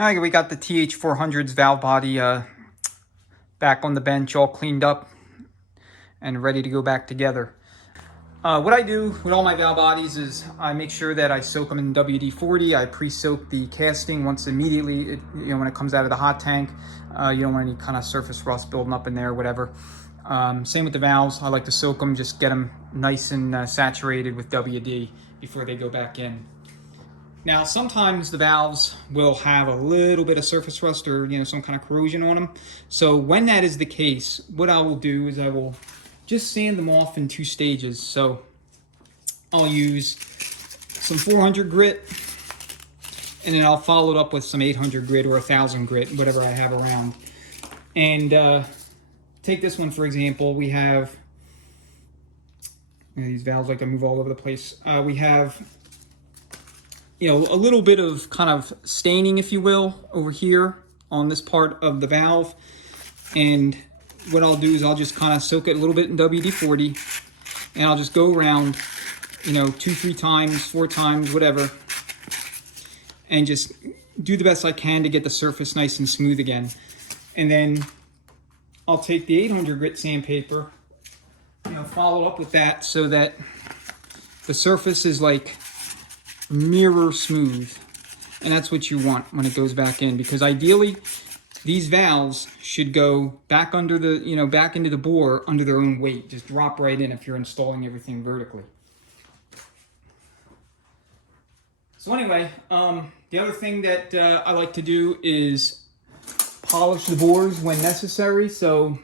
All right, we got the TH400's valve body back on the bench, all cleaned up and ready to go back together. What I do with all my valve bodies is I make sure that I soak them in WD-40. I pre-soak the casting once immediately, when it comes out of the hot tank. You don't want any kind of surface rust building up in there, whatever. Same with the valves. I like to soak them, just get them nice and saturated with WD before they go back in. Now, sometimes the valves will have a little bit of surface rust or, some kind of corrosion on them. So when that is the case, what I will do is I will just sand them off in 2 stages. So I'll use some 400 grit, and then I'll follow it up with some 800 grit or 1000 grit, whatever I have around. And take this one, for example. We have, these valves like to move all over the place. We have a little bit of kind of staining, if you will, over here on this part of the valve. And what I'll do is I'll just kind of soak it a little bit in WD-40, and I'll just go around, 2-3 times, 4 times, whatever, and just do the best I can to get the surface nice and smooth again. And then I'll take the 800 grit sandpaper, follow up with that so that the surface is like mirror smooth, and that's what you want when it goes back in, because ideally these valves should go back under the back into the bore under their own weight, just drop right in if you're installing everything vertically. So anyway, the other thing that I like to do is polish the bores when necessary. So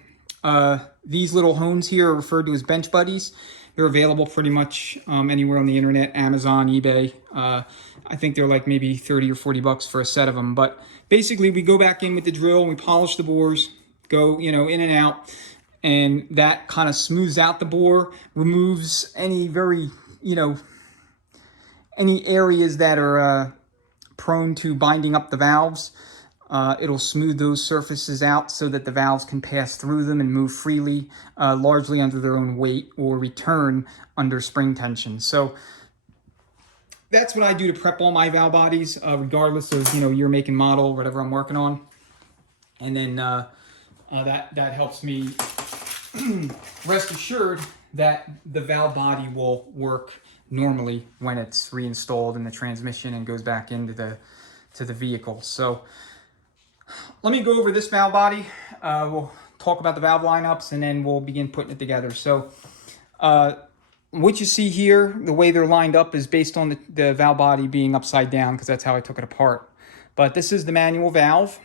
these little hones here are referred to as bench buddies. They're available pretty much anywhere on the internet, Amazon, eBay. I think they're like maybe 30 or 40 bucks for a set of them. But basically, we go back in with the drill and we polish the bores, go in and out, and that kind of smooths out the bore, removes any very any areas that are prone to binding up the valves. It'll smooth those surfaces out so that the valves can pass through them and move freely, largely under their own weight or return under spring tension. So that's what I do to prep all my valve bodies, regardless of year, make, and model, whatever I'm working on. And then that helps me rest assured that the valve body will work normally when it's reinstalled in the transmission and goes back into the vehicle. So let me go over this valve body. We'll talk about the valve lineups, and then we'll begin putting it together. So what you see here, the way they're lined up is based on the valve body being upside down, because that's how I took it apart. But this is the manual valve.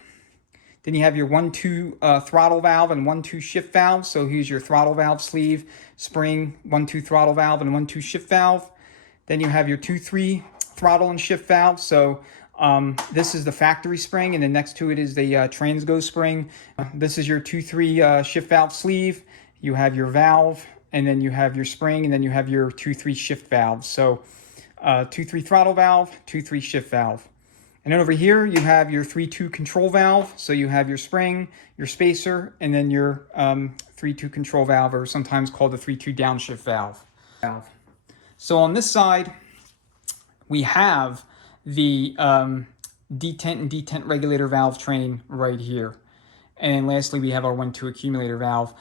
Then you have your 1-2 throttle valve and 1-2 shift valve. So here's your throttle valve sleeve, spring, 1-2 throttle valve, and 1-2 shift valve. Then you have your 2-3 throttle and shift valve. So this is the factory spring, and then next to it is the Transgo spring. This is your 2-3 shift valve sleeve. You have your valve, and then you have your spring, and then you have your 2-3 shift valve. So 2-3 throttle valve, 2-3 shift valve. And then over here, you have your 3-2 control valve. So you have your spring, your spacer, and then your 3-2 control valve, or sometimes called the 3-2 downshift valve. So on this side, we have the detent and detent regulator valve train right here. And lastly, we have our 1-2 accumulator valve.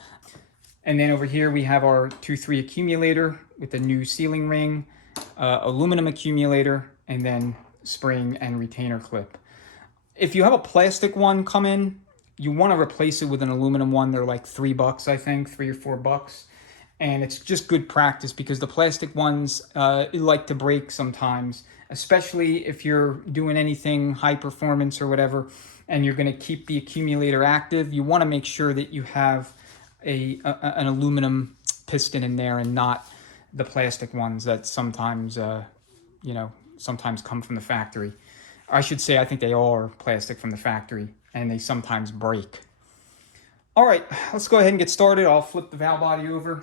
And then over here, we have our 2-3 accumulator with a new sealing ring, aluminum accumulator, and then spring and retainer clip. If you have a plastic one come in, you want to replace it with an aluminum one. They're like $3, I think, $3 or $4. And it's just good practice, because the plastic ones like to break sometimes, especially if you're doing anything high performance or whatever, and you're going to keep the accumulator active. You want to make sure that you have an aluminum piston in there, and not the plastic ones that sometimes sometimes come from the factory. I should say, I think they all are plastic from the factory, and they sometimes break. All right, let's go ahead and get started. I'll flip the valve body over,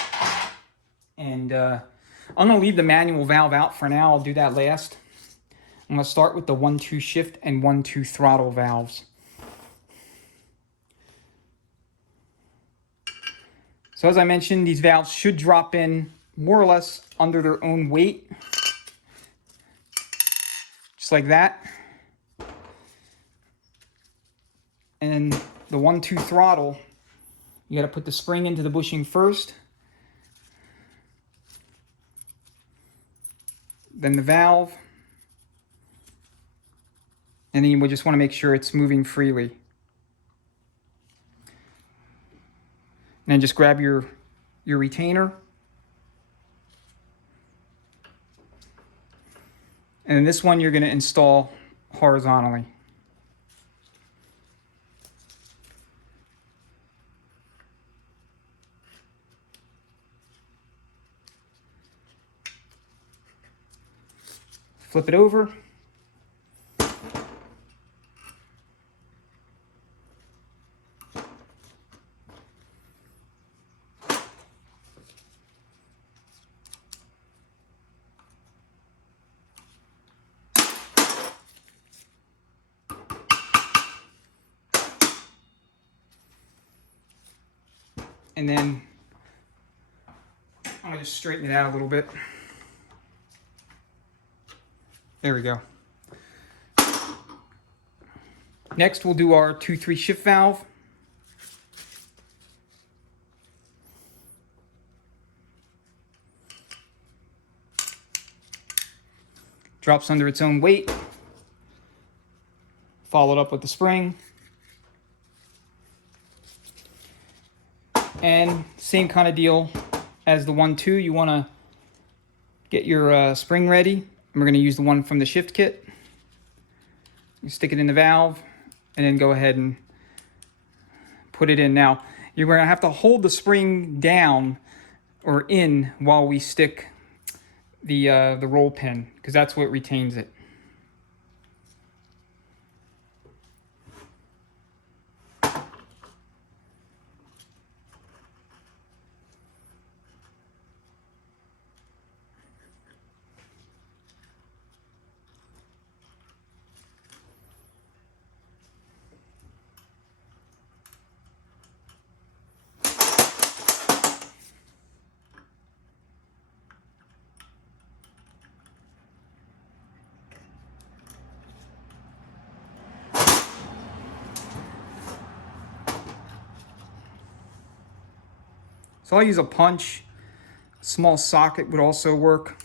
and I'm going to leave the manual valve out for now. I'll do that last. I'm going to start with the 1-2 shift and 1-2 throttle valves. So as I mentioned, these valves should drop in more or less under their own weight, just like that. And the 1-2 throttle, you got to put the spring into the bushing first, then the valve, and then we just want to make sure it's moving freely. And then just grab your retainer. And this one you're going to install horizontally. Flip it over. And then I'm going to just straighten it out a little bit. There we go. Next, we'll do our 2-3 shift valve. Drops under its own weight. Followed up with the spring. And same kind of deal as the 1-2. You want to get your spring ready. And we're going to use the one from the shift kit. You stick it in the valve and then go ahead and put it in. Now, you're going to have to hold the spring down or in while we stick the roll pin, because that's what retains it. So I'll use a punch. A small socket would also work.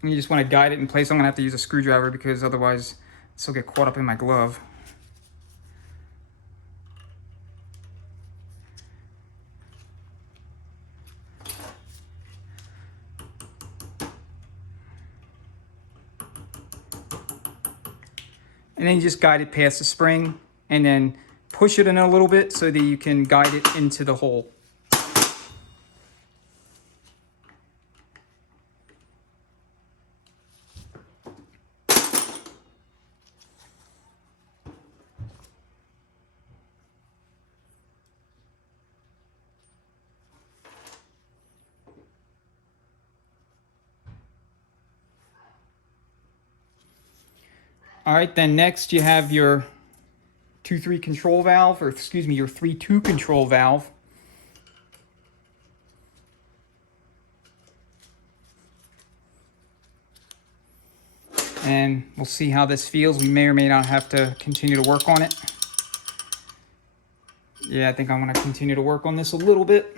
And you just want to guide it in place. I'm going to have to use a screwdriver because otherwise this will get caught up in my glove. And then you just guide it past the spring and then push it in a little bit so that you can guide it into the hole. All right, then next you have your 2-3 control valve, or excuse me, your 3-2 control valve. And we'll see how this feels. We may or may not have to continue to work on it. Yeah, I think I'm going to continue to work on this a little bit.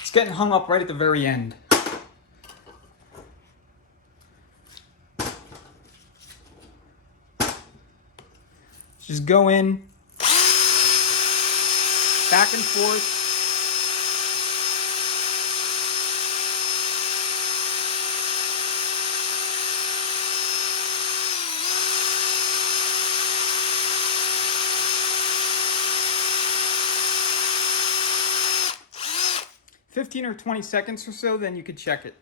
It's getting hung up right at the very end. Just go in, back and forth. 15 or 20 seconds or so, then you could check it.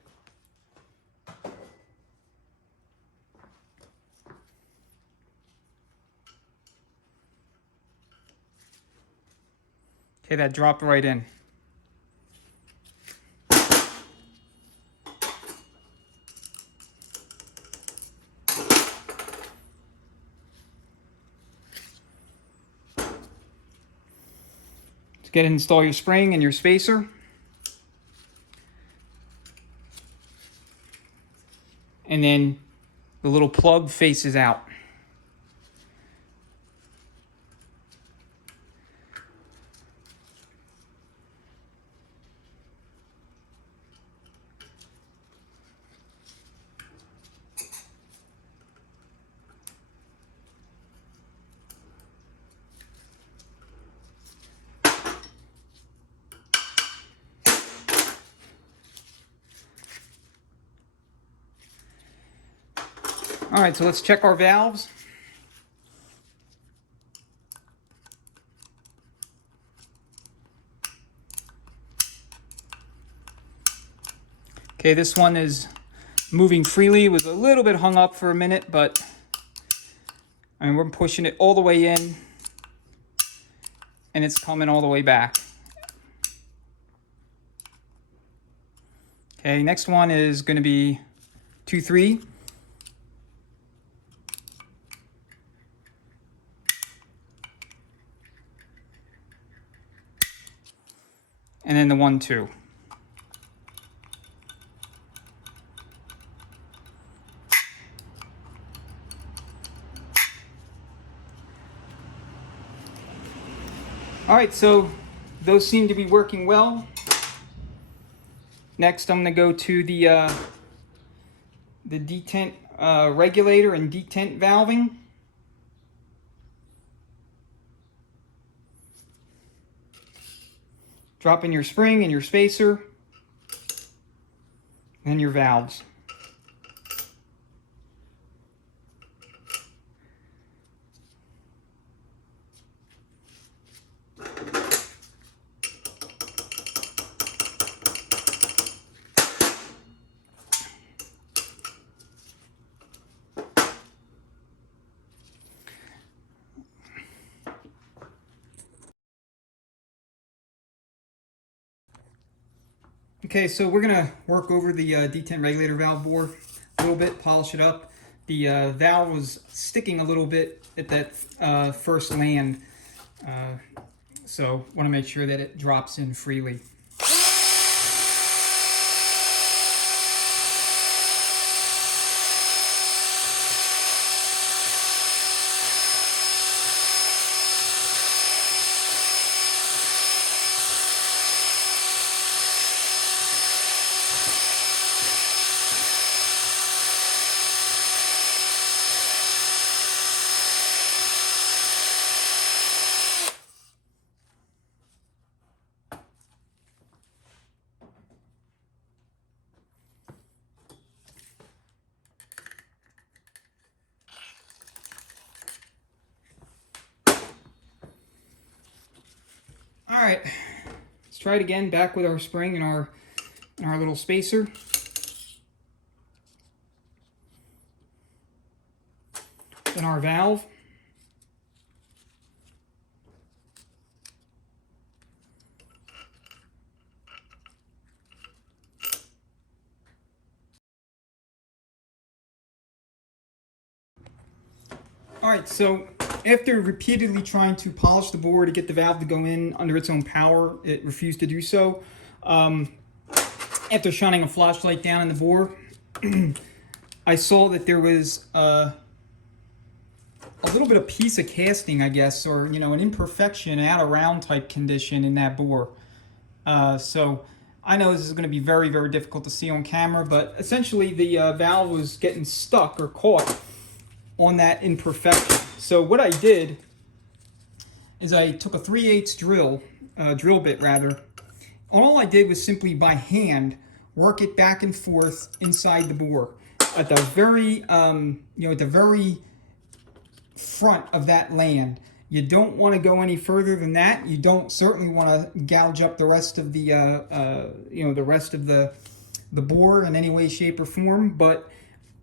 Okay, that dropped right in. Let's get to install your spring and your spacer. And then the little plug faces out. All right, so let's check our valves. Okay, this one is moving freely. It was a little bit hung up for a minute, but I mean, we're pushing it all the way in, and it's coming all the way back. Okay, next one is going to be 2-3. And then the 1-2. All right, so those seem to be working well. Next, I'm going to go to the detent regulator and detent valving. Drop in your spring and your spacer, and your valves. Okay, so we're gonna work over the detent regulator valve bore a little bit, polish it up. The valve was sticking a little bit at that first land, so want to make sure that it drops in freely. All right, let's try it again, back with our spring and our little spacer. Then our valve. All right, so after repeatedly trying to polish the bore to get the valve to go in under its own power, it refused to do so. After shining a flashlight down in the bore, I saw that there was a little bit of piece of casting, I guess, or an imperfection, out of round type condition in that bore. So I know this is going to be very, very difficult to see on camera, but essentially the valve was getting stuck or caught on that imperfection. So what I did is I took a 3/8 drill bit rather. All I did was simply by hand work it back and forth inside the bore at the very, at the very front of that land. You don't want to go any further than that. You don't certainly want to gouge up the rest of the the rest of the bore in any way, shape, or form. But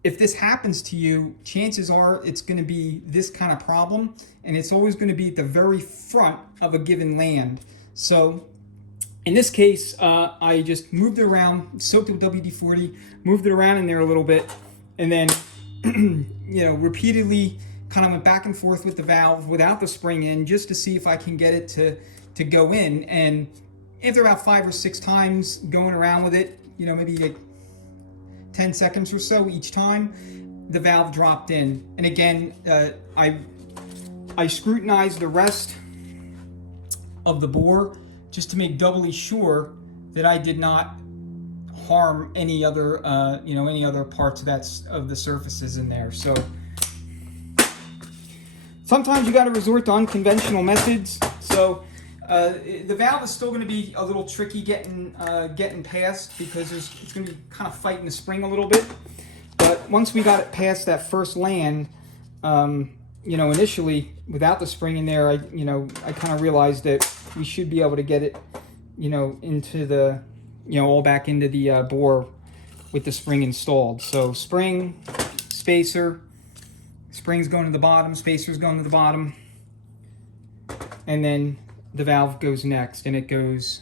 if this happens to you, chances are it's going to be this kind of problem, and it's always going to be at the very front of a given land. So in this case, I just moved it around, soaked it with WD-40, moved it around in there a little bit, and then repeatedly kind of went back and forth with the valve without the spring in, just to see if I can get it to go in. And after about 5 or 6 times going around with it, maybe like 10 seconds or so each time, the valve dropped in. And again, I scrutinized the rest of the bore just to make doubly sure that I did not harm any other any other parts of the surfaces in there. So sometimes you got to resort to unconventional methods. So the valve is still going to be a little tricky getting past, because it's going to be kind of fighting the spring a little bit. But once we got it past that first land, initially without the spring in there, I kind of realized that we should be able to get it, into the, all back into the bore with the spring installed. So spring, spacer, spring's going to the bottom, spacer's going to the bottom, and then the valve goes next, and it goes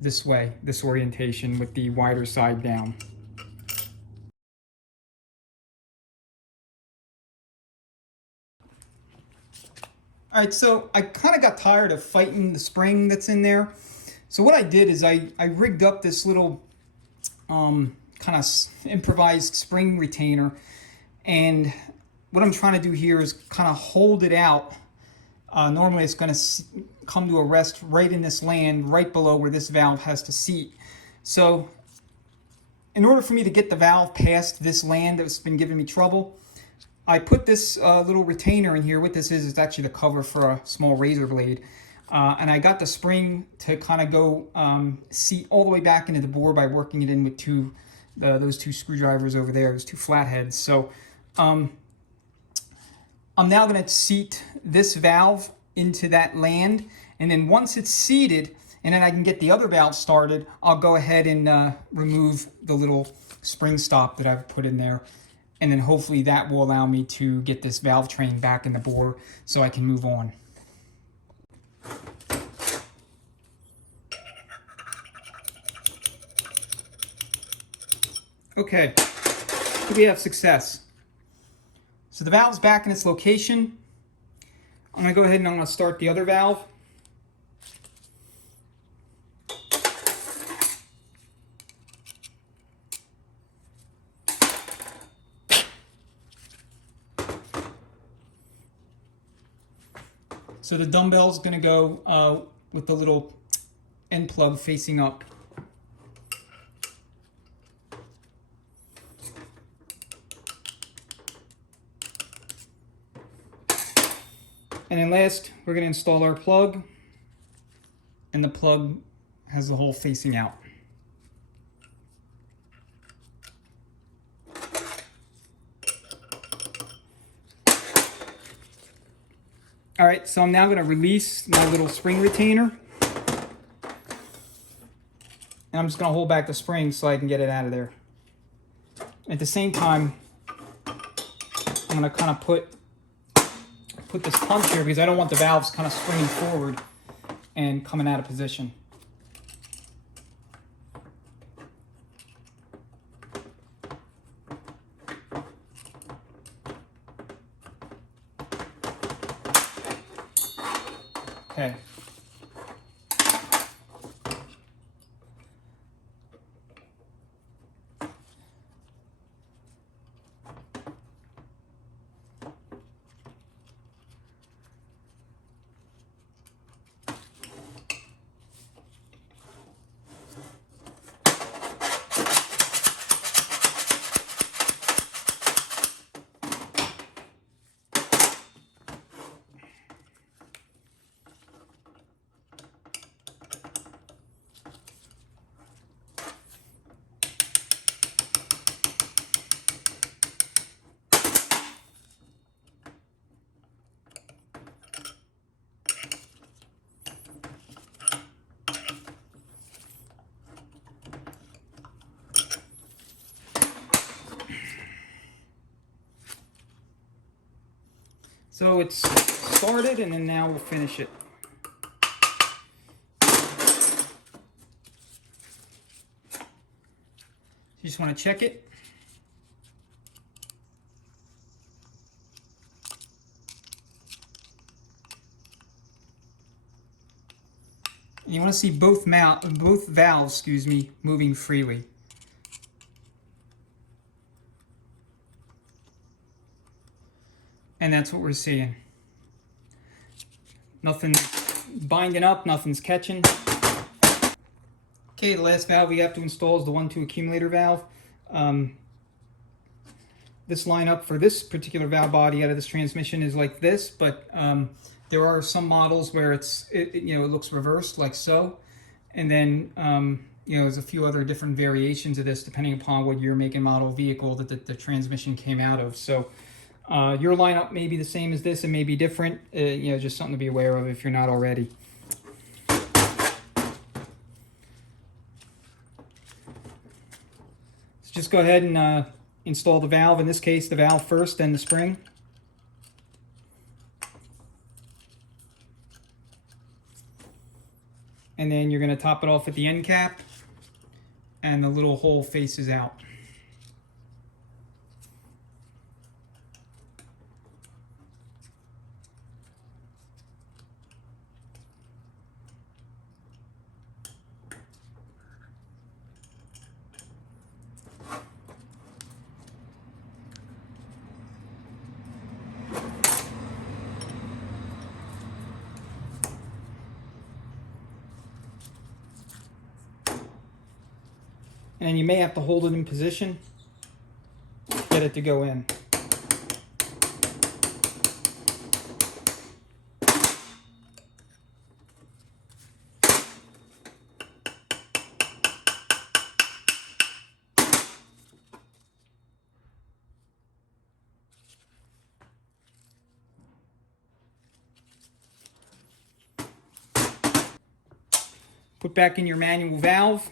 this way, this orientation, with the wider side down. All right, so I kind of got tired of fighting the spring that's in there. So what I did is I rigged up this little kind of improvised spring retainer, and what I'm trying to do here is kind of hold it out. Normally it's going to come to a rest right in this land, right below where this valve has to seat. So in order for me to get the valve past this land that's been giving me trouble, I put this little retainer in here. What this is, it's actually the cover for a small razor blade. And I got the spring to kind of go seat all the way back into the bore by working it in with those 2 screwdrivers over there, those 2 flatheads. So I'm now going to seat this valve into that land, and then once it's seated and then I can get the other valve started, I'll go ahead and remove the little spring stop that I've put in there, and then hopefully that will allow me to get this valve train back in the bore so I can move on. Okay, we have success. So the valve's back in its location. I'm going to go ahead and I'm going to start the other valve. So the dumbbell's going to go with the little end plug facing up. And then last, we're going to install our plug, and the plug has the hole facing out. All right, so I'm now going to release my little spring retainer, and I'm just going to hold back the spring so I can get it out of there. At the same time, I'm going to kind of put this punch here because I don't want the valves kind of swinging forward and coming out of position. Okay. So it's started, and then now we'll finish it. You just want to check it. And you want to see both valves, moving freely. And that's what we're seeing. Nothing's binding up, nothing's catching. Okay, the last valve we have to install is the 1-2 accumulator valve. This lineup for this particular valve body out of this transmission is like this, but there are some models where it looks reversed like so, and then there's a few other different variations of this depending upon what year, make, and model vehicle that the transmission came out of. So your lineup may be the same as this and may be different. Just something to be aware of if you're not already. So just go ahead and install the valve. In this case, the valve first, then the spring. And then you're going to top it off at the end cap, and the little hole faces out. And you may have to hold it in position, get it to go in. Put back in your manual valve.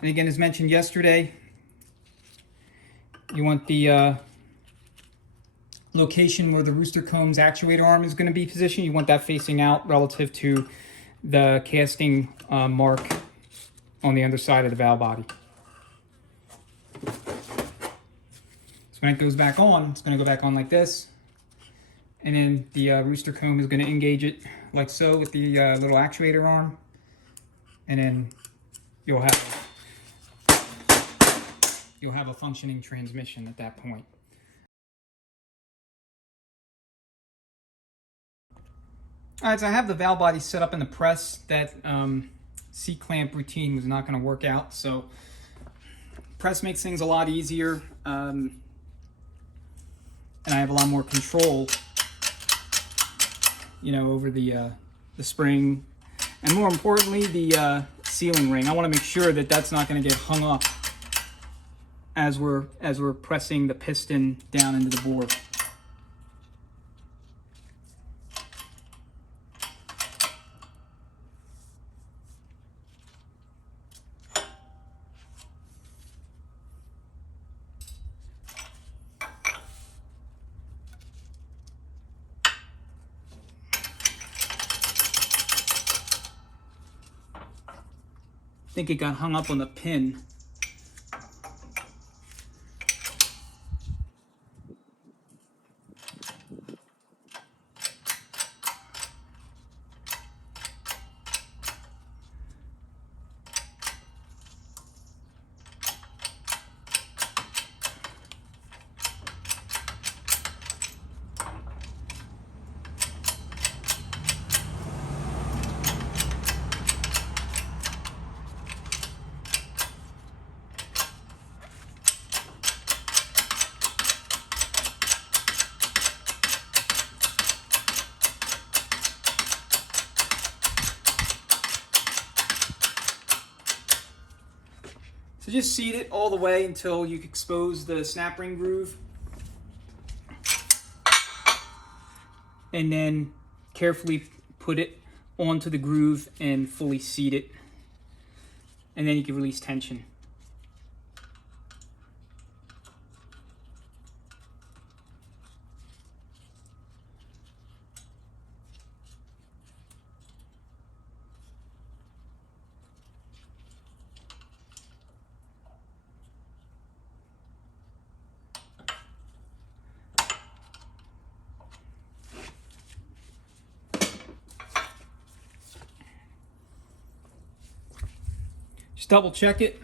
And again, as mentioned yesterday, you want the location where the rooster comb's actuator arm is going to be positioned. You want that facing out relative to the casting mark on the underside of the valve body. So when it goes back on, it's going to go back on like this. And then the rooster comb is going to engage it like so with the little actuator arm. And then you'll have a functioning transmission at that point. All right, so I have the valve body set up in the press. That C-clamp routine was not going to work out, so press makes things a lot easier, and I have a lot more control, over the spring, and more importantly, the sealing ring. I want to make sure that that's not going to get hung up as we're pressing the piston down into the board. I think it got hung up on the pin. So just seat it all the way until you expose the snap ring groove. And then carefully put it onto the groove and fully seat it. And then you can release tension. Just double check it.